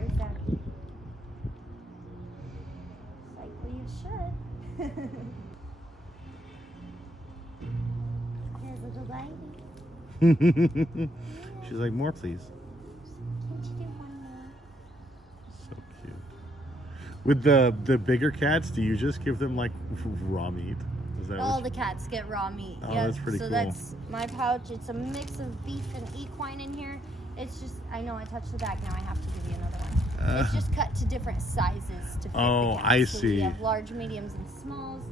Sorry, Zaki. Like, well, you should. Here's little baby. She's like, more, please. Can't you do one more? So cute. With the bigger cats, do you just give them like raw meat? Is that All what the cats get raw meat. Oh, Yep. that's pretty so cool. that's my pouch. It's a mix of beef and equine in here. It's just, I know I touched the bag, now I have to give you another one. It's just cut to different sizes to fit Oh, the cats. I so see. We have large, mediums, and smalls.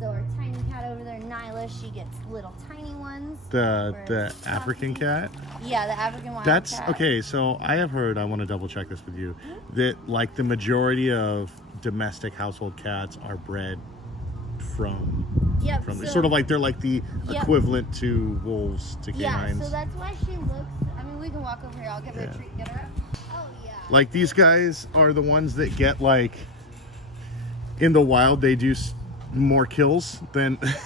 So our tiny cat over there, Nyla, she gets little tiny ones. the Whereas African Fluffy- cat? Yeah, the African wild That's cat. okay. So I have heard. I want to double check this with you. That like the majority of domestic household cats are bred from Yep. from so, sort of like they're like the Yep. equivalent to wolves to Yeah, canines. so that's why she looks, I mean, we can walk over here. I'll give her Yeah. a treat. Get her up. Oh, yeah. Like these guys are the ones that get like in the wild they do more kills than So your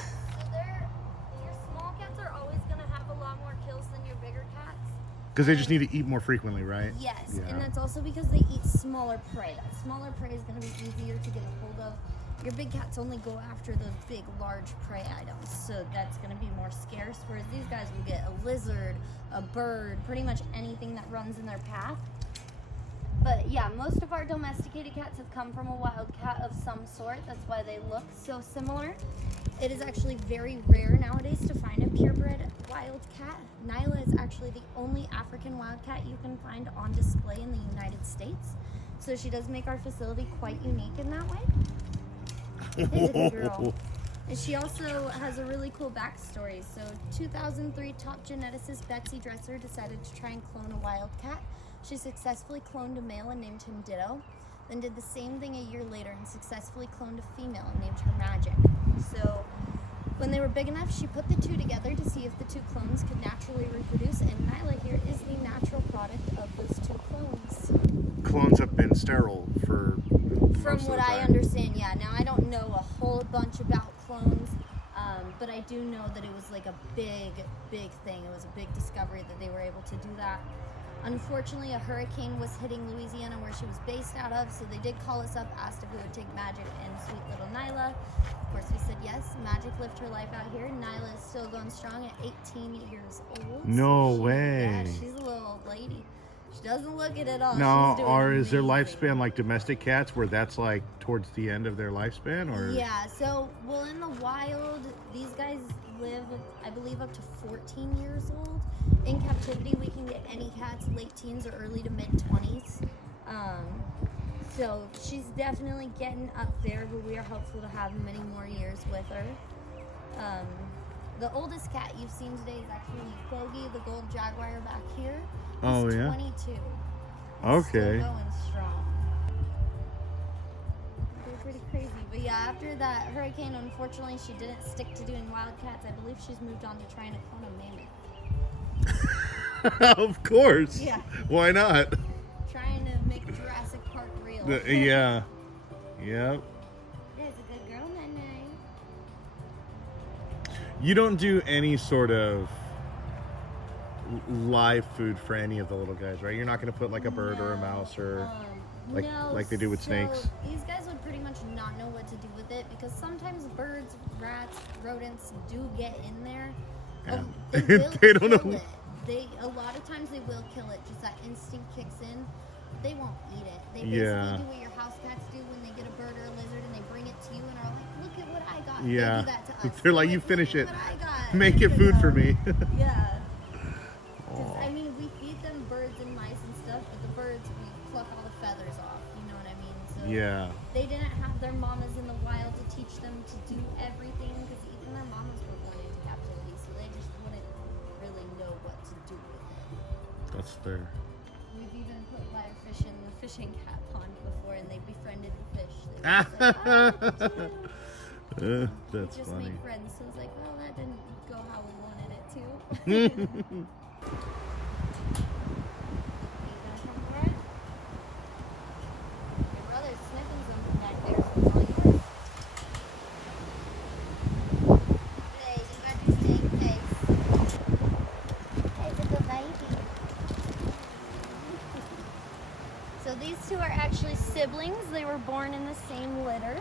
small cats are always going to have a lot more kills than your bigger cats. because they just need to eat more frequently, right? Yes, Yeah. and that's also because they eat smaller prey. That smaller prey is going to be easier to get a hold of. Your big cats only go after those big, large prey items, so that's going to be more scarce, whereas these guys will get a lizard, a bird, pretty much anything that runs in their path. But yeah, most of our domesticated cats have come from a wild cat of some sort. That's why they look so similar. It is actually very rare nowadays to find a purebred wild cat. Nyla is actually the only African wild cat you can find on display in the United States. So she does make our facility quite unique in that way. She's a good girl. And she also has a really cool backstory. So 2003 top geneticist Betsy Dresser decided to try and clone a wild cat. She successfully cloned a male and named him Ditto, then did the same thing a year later and successfully cloned a female and named her Magic. So when they were big enough, she put the two together to see if the two clones could naturally reproduce, and Nyla here is the natural product of those two clones. Clones have been sterile for From most of what the I time. understand, yeah. Now I don't know a whole bunch about clones, but I do know that it was like a big thing. It was a big discovery that they were able to do that. Unfortunately, a hurricane was hitting Louisiana where she was based out of, so they did call us up, asked if we would take Magic and sweet little Nyla. Of course, we said yes. Magic lived her life out here. Nyla is still going strong at 18 years old. No So way. Yeah, she's a little old lady. She doesn't look it at all. No, She's doing or is their amazing. lifespan like domestic cats where that's like towards the end of their lifespan, or Yeah, so, well, in the wild, these guys live, I believe, up to 14 years old. In captivity, we can get any cats late teens or early to mid 20s. So she's definitely getting up there, but we are hopeful to have many more years with her. The oldest cat you've seen today is actually Bogey, the gold jaguar back here. He's Oh, yeah? 22. He's Okay. Still going strong. They're pretty crazy. But yeah, after that hurricane, unfortunately, she didn't stick to doing wildcats. I believe she's moved on to trying to clone a mammoth. of course. Yeah. Why not? Trying to make Jurassic Park real. Yeah. Yep. There's a good girl, Nene. You don't do any sort of live food for any of the little guys, right? You're not going to put like a bird or a mouse or like- no, like they do with so snakes? These guys would pretty much not know what to do with it because sometimes birds, rats, rodents do get in there. Yeah. They will They don't kill know. it. A lot of times they will kill it. Just that instinct kicks in. They won't eat it. They basically Yeah. do what your house cats do when they get a bird or a lizard and they bring it to you and are like, "Look at what I got." Yeah. They do that to us. They're like, "You "Look finish at it. what I got." Make it food for me. Yeah. 'Cause, Aw. I mean, we feed them birds and mice and stuff, but the birds, we pluck all the feathers off, you know what I mean? So Yeah. they didn't have their mamas in the wild to teach them to do everything, because even their mamas were born into captivity, so they just wouldn't really know what to do with it. That's fair. We've even put live fish in the fishing cat pond before, and they befriended the fish. They were just like, "Oh, dude." That's We just funny. made friends, so it's like, well, that didn't go how we wanted it to. Your brother's sniffing something back there, so it's all yours. Hey, you got your snake face. Hey, it's a good baby. So these two are actually siblings. They were born in the same litter.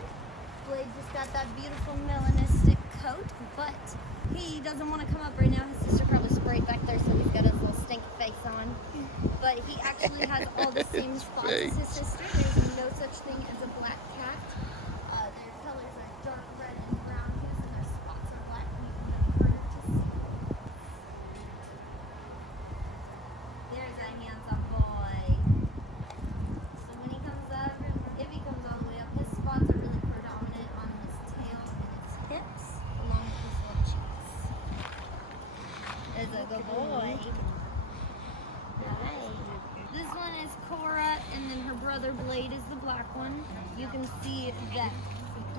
Blade just got that beautiful melanistic coat, but he doesn't want to come up right now. His sister probably sprayed back there, so he's got his little stinky face on. But he actually has all the same spots as his sister. There's no such thing as a black cat. Their colors are dark red and brown hues, and their spots are black, making them harder to see. There's a handsome boy. So when he comes up, if he comes all the way up, his spots are really predominant on his tail and his hips, along with his little cheeks. There's a good boy. Hi. This one is Cora, and then her brother Blade is the black one. You can see that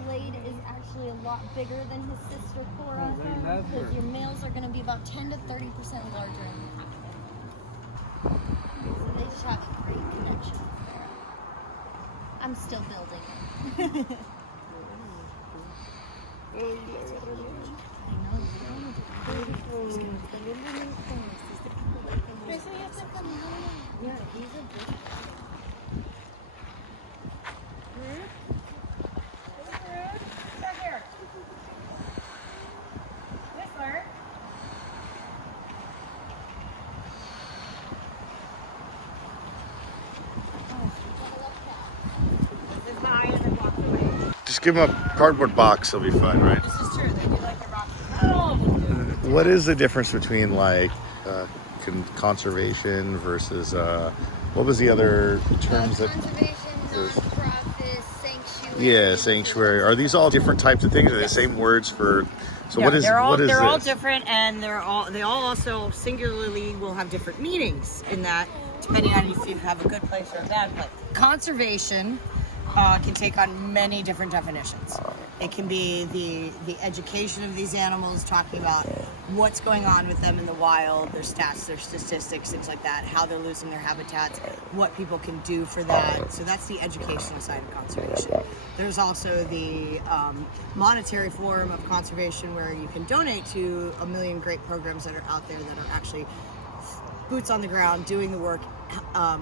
Blade is actually a lot bigger than his sister Cora, because your males are going to be about 10 to 30% larger in the pack. So they just have a great connection there. I'm still building it. Yeah, he's a good. Just give him a cardboard box, he'll be fine, right? This is true. They do like their boxes. What is the difference between like conservation versus what was the other terms that? Conservation, non-profit, sanctuary. Yeah, sanctuary. Are these all different types of things? Are they the same words for? So what is they're all this? different, and they all also singularly will have different meanings in that, depending on if you have a good place or a bad place. Conservation can take on many different definitions. It can be the education of these animals, talking about what's going on with them in the wild, their stats, their statistics, things like that, how they're losing their habitats, what people can do for that. So that's the educational side of conservation. There's also the monetary form of conservation, where you can donate to a million great programs that are out there that are actually boots on the ground, doing the work,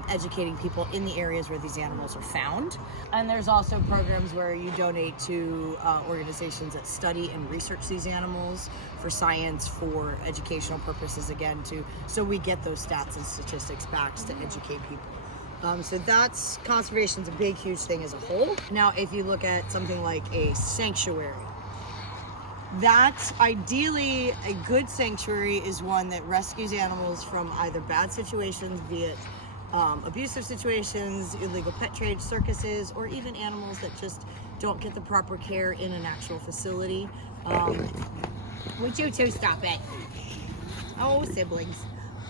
educating people in the areas where these animals are found. And there's also programs where you donate to organizations that study and research these animals for science, for educational purposes, again, so we get those stats and statistics back to educate people. So that's, conservation's a big, huge thing as a whole. Now, if you look at something like a sanctuary, that ideally, a good sanctuary is one that rescues animals from either bad situations, be it abusive situations, illegal pet trade, circuses, or even animals that just don't get the proper care in an actual facility. Would you two stop it? Oh, siblings.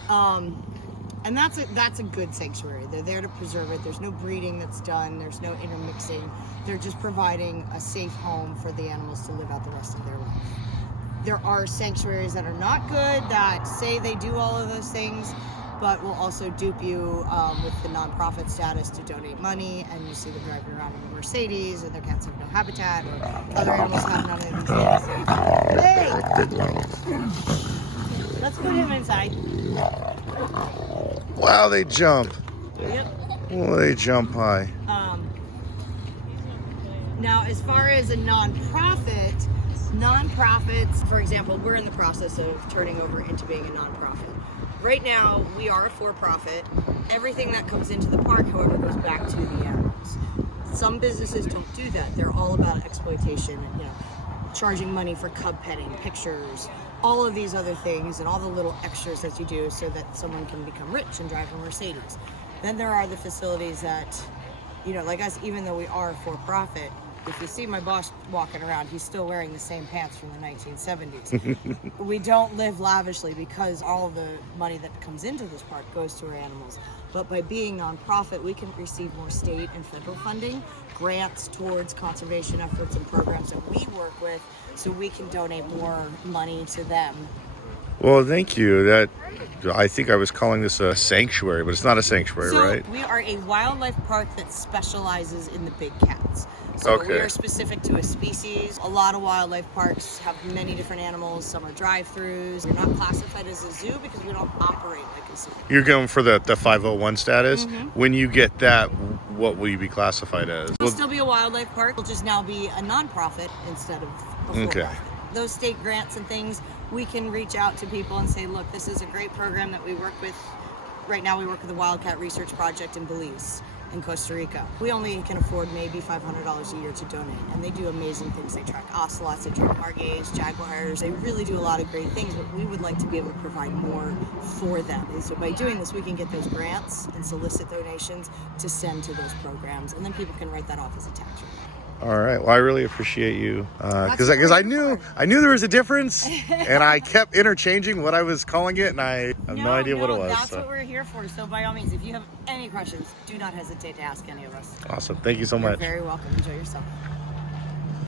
And that's a good sanctuary. They're there to preserve it. There's no breeding that's done. There's no intermixing. They're just providing a safe home for the animals to live out the rest of their life. There are sanctuaries that are not good, that say they do all of those things, but will also dupe you with the nonprofit status to donate money, and you see them driving around in a Mercedes, and their cats have no habitat, or other animals have none of these things. Hey! Let's put him inside. Wow, they jump. Yep. Oh, they jump high. Now, as far as a nonprofits, for example, we're in the process of turning over into being a nonprofit. Right now, we are a for-profit. Everything that comes into the park, however, goes back to the animals. Some businesses don't do that. They're all about exploitation and, charging money for cub petting, pictures, all of these other things, and all the little extras that you do so that someone can become rich and drive a Mercedes. Then there are the facilities that, like us, even though we are for-profit, if you see my boss walking around, he's still wearing the same pants from the 1970s. We don't live lavishly because all the money that comes into this park goes to our animals. But by being nonprofit, we can receive more state and federal funding, grants towards conservation efforts and programs that we work with, so we can donate more money to them. Well, thank you. I think I was calling this a sanctuary, but it's not a sanctuary, right? We are a wildlife park that specializes in the big cats. So we Okay. are specific to a species. A lot of wildlife parks have many different animals. Some are drive-throughs. We're not classified as a zoo because we don't operate like a zoo. You're going for the 501 status. When you get that, what will you be classified as? It'll still be a wildlife park. It'll just now be a nonprofit instead of a for-profit. Okay. Those state grants and things, we can reach out to people and say, look, this is a great program that we work with. Right now we work with the Wildcat Research Project in Belize, in Costa Rica. We only can afford maybe $500 a year to donate, and they do amazing things. They track ocelots, they track margays, jaguars. They really do a lot of great things, but we would like to be able to provide more for them. And so by doing this, we can get those grants and solicit donations to send to those programs, and then people can write that off as a tax return. All right. Well, I really appreciate you because I knew there was a difference, and I kept interchanging what I was calling it, and I have no idea what it was. That's so. what we're here for. So by all means, if you have any questions, do not hesitate to ask any of us. Awesome. Thank you so You're much. very welcome. Enjoy yourself.